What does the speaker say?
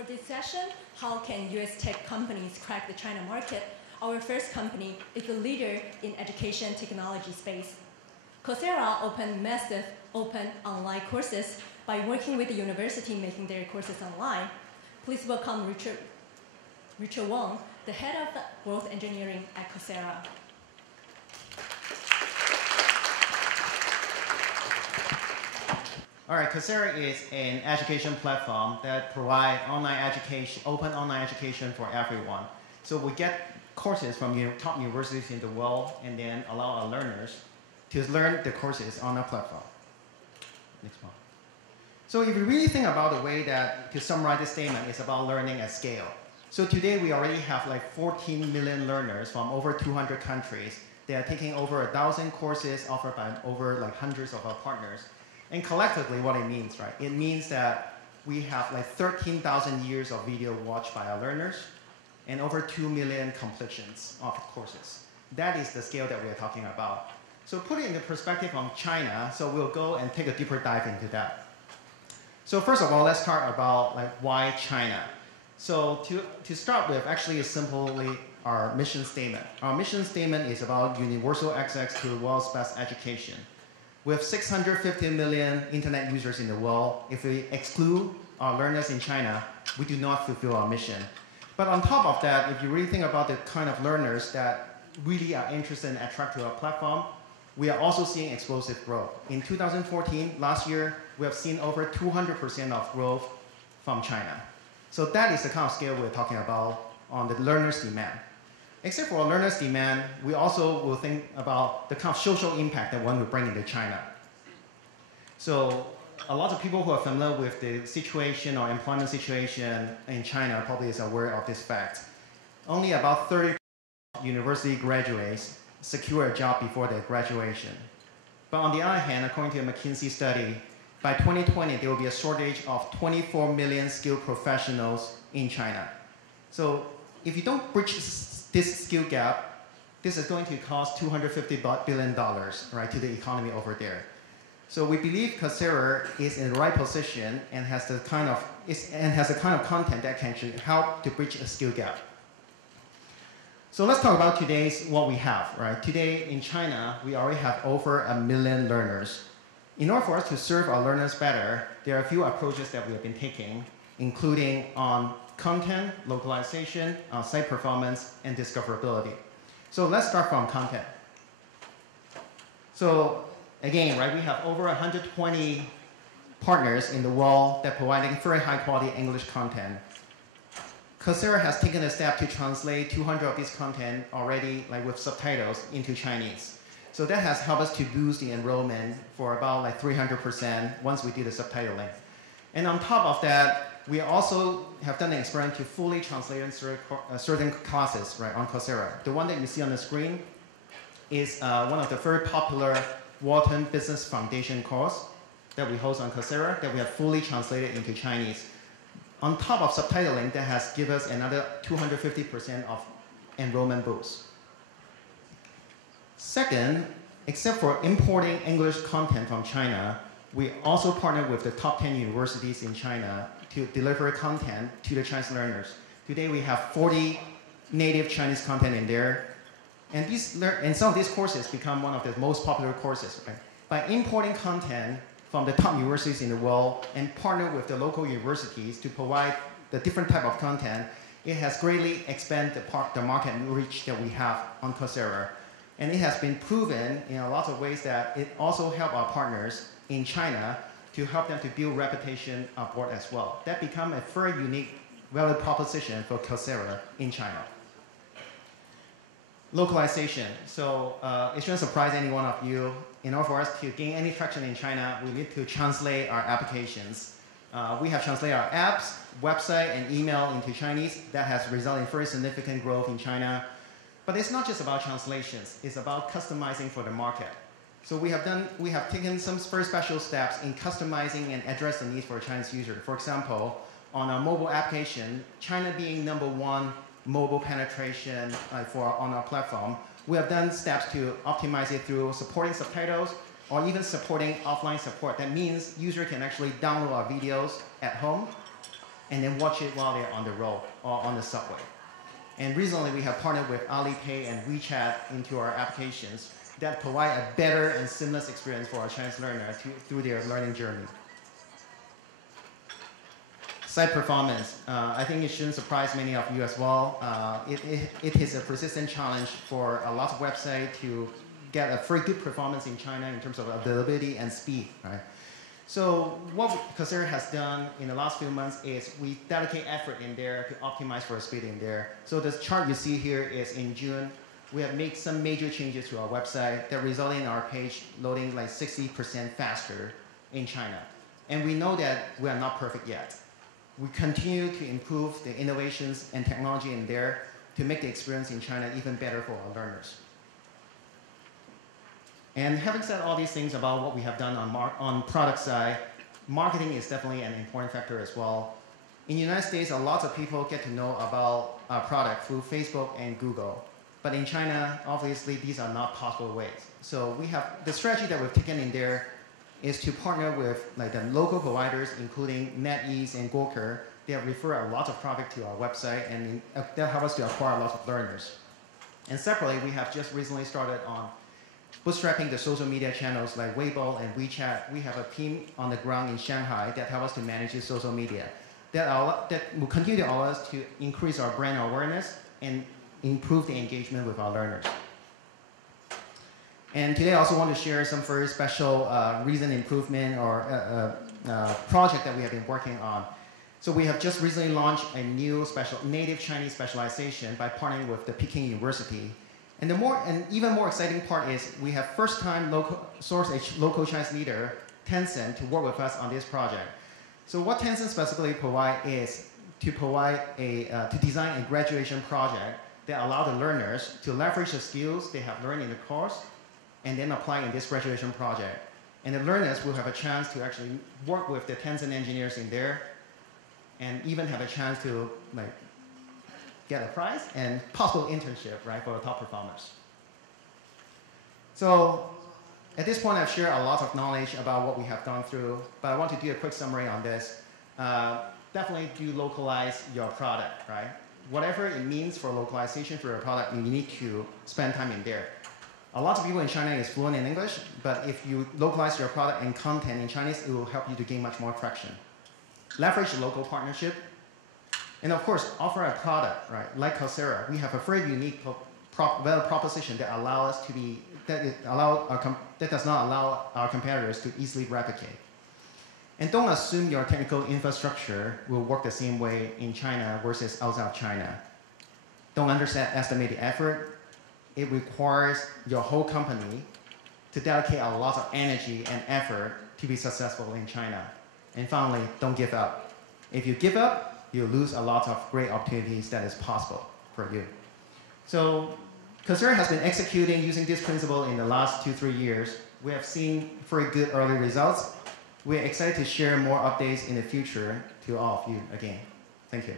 For this session, how can US tech companies crack the China market? Our first company is a leader in education technology space. Coursera opened massive open online courses by working with the university making their courses online. Please welcome Richard Wong, the head of growth engineering at Coursera. All right, Coursera is an education platform that provides open online education for everyone. So we get courses from top universities in the world and then allow our learners to learn the courses on our platform. Next one. So if you really think about the way that, to summarize this statement, it's about learning at scale. So today we already have like 14 million learners from over 200 countries. They are taking over 1,000 courses offered by over like hundreds of our partners. And collectively, what it means, right? It means that we have like 13,000 years of video watched by our learners and over 2 million completions of courses. That is the scale that we are talking about. So put it into perspective on China, so we'll go and take a deeper dive into that. So first of all, let's talk about like why China. So to start with, actually is simply our mission statement. Our mission statement is about universal access to the world's best education. With 650 million internet users in the world, if we exclude our learners in China, we do not fulfill our mission. But on top of that, if you really think about the kind of learners that really are interested and attracted to our platform, we are also seeing explosive growth. In 2014, last year, we have seen over 200% of growth from China. So that is the kind of scale we're talking about on the learners' demand. Except for learners' demand, we also will think about the kind of social impact that one will bring into China. So a lot of people who are familiar with the situation or employment situation in China probably is aware of this fact. Only about 30% of university graduates secure a job before their graduation. But on the other hand, according to a McKinsey study, by 2020, there will be a shortage of 24 million skilled professionals in China. So if you don't bridge this skill gap, this is going to cost $250 billion, right, to the economy over there. So we believe Coursera is in the right position and has the kind of content that can actually help to bridge a skill gap. So let's talk about what we have, right? Today in China, we already have over 1 million learners. In order for us to serve our learners better, there are a few approaches that we have been taking, including on content, localization, site performance, and discoverability. So let's start from content. So again, right, we have over 120 partners in the world that providing very high quality English content. Coursera has taken a step to translate 200 of this content already, like with subtitles, into Chinese. So that has helped us to boost the enrollment for about like 300% once we do the subtitling. And on top of that, we also have done an experiment to fully translate certain classes, right, on Coursera. The one that you see on the screen is one of the very popular Wharton Business Foundation course that we host on Coursera that we have fully translated into Chinese. On top of subtitling, that has given us another 250% of enrollment boost. Second, except for importing English content from China, we also partner with the top 10 universities in China to deliver content to the Chinese learners. Today we have 40 native Chinese content in there. And some of these courses become one of the most popular courses. Right? By importing content from the top universities in the world and partner with the local universities to provide the different type of content, it has greatly expanded the market reach that we have on Coursera. And it has been proven in a lot of ways that it also helps our partners in China to help them to build reputation abroad as well. That become a very unique value proposition for Coursera in China. Localization. So it shouldn't surprise any one of you. In order for us to gain any traction in China, we need to translate our applications. We have translated our apps, website, and email into Chinese. That has resulted in very significant growth in China. But it's not just about translations. It's about customizing for the market. So we have taken some very special steps in customizing and address the needs for a Chinese user. For example, on our mobile application, China being #1 mobile penetration on our platform, we have done steps to optimize it through supporting subtitles or even supporting offline support. That means user can actually download our videos at home and then watch it while they're on the road or on the subway. And recently, we have partnered with Alipay and WeChat into our applications that provide a better and seamless experience for our Chinese learners through their learning journey. Site performance. I think it shouldn't surprise many of you as well. It is a persistent challenge for a lot of websites to get a very good performance in China in terms of availability and speed, right? So what Coursera has done in the last few months is we dedicate effort in there to optimize for speed in there. So this chart you see here is in June. We have made some major changes to our website that result in our page loading like 60% faster in China. And we know that we are not perfect yet. We continue to improve the innovations and technology in there to make the experience in China even better for our learners. And having said all these things about what we have done on product side, marketing is definitely an important factor as well. In the United States, a lot of people get to know about our product through Facebook and Google. But in China, obviously, these are not possible ways. So we have the strategy that we've taken in there is to partner with like the local providers, including NetEase and Gawker. They have referred a lot of traffic to our website, and that help us to acquire a lot of learners. And separately, we have just recently started on bootstrapping the social media channels like Weibo and WeChat. We have a team on the ground in Shanghai that help us to manage the social media. That will continue to allow us to increase our brand awareness and improve the engagement with our learners. And today I also want to share some very special recent improvement or project that we have been working on. So we have just recently launched a new native Chinese specialization by partnering with the Peking University. And even more exciting part is we have first-time source a local Chinese leader, Tencent, to work with us on this project. So what Tencent specifically provide is to design a graduation project that allow the learners to leverage the skills they have learned in the course and then apply in this graduation project. And the learners will have a chance to actually work with the Tencent engineers in there and even have a chance to like get a prize and possible internship, right, for the top performers. So at this point, I've shared a lot of knowledge about what we have gone through, but I want to do a quick summary on this. Definitely do localize your product, right? Whatever it means for localization for your product, you need to spend time in there. A lot of people in China is fluent in English, but if you localize your product and content in Chinese, it will help you to gain much more traction. Leverage the local partnership. And of course, offer a product, right? Like Coursera, we have a very unique value proposition that allows us to be, that does not allow our competitors to easily replicate. And don't assume your technical infrastructure will work the same way in China versus outside of China. Don't underestimate the effort. It requires your whole company to dedicate a lot of energy and effort to be successful in China. And finally, don't give up. If you give up, you lose a lot of great opportunities that is possible for you. So Coursera has been executing using this principle in the last 2-3 years. We have seen very good early results. We're excited to share more updates in the future to all of you again. Thank you.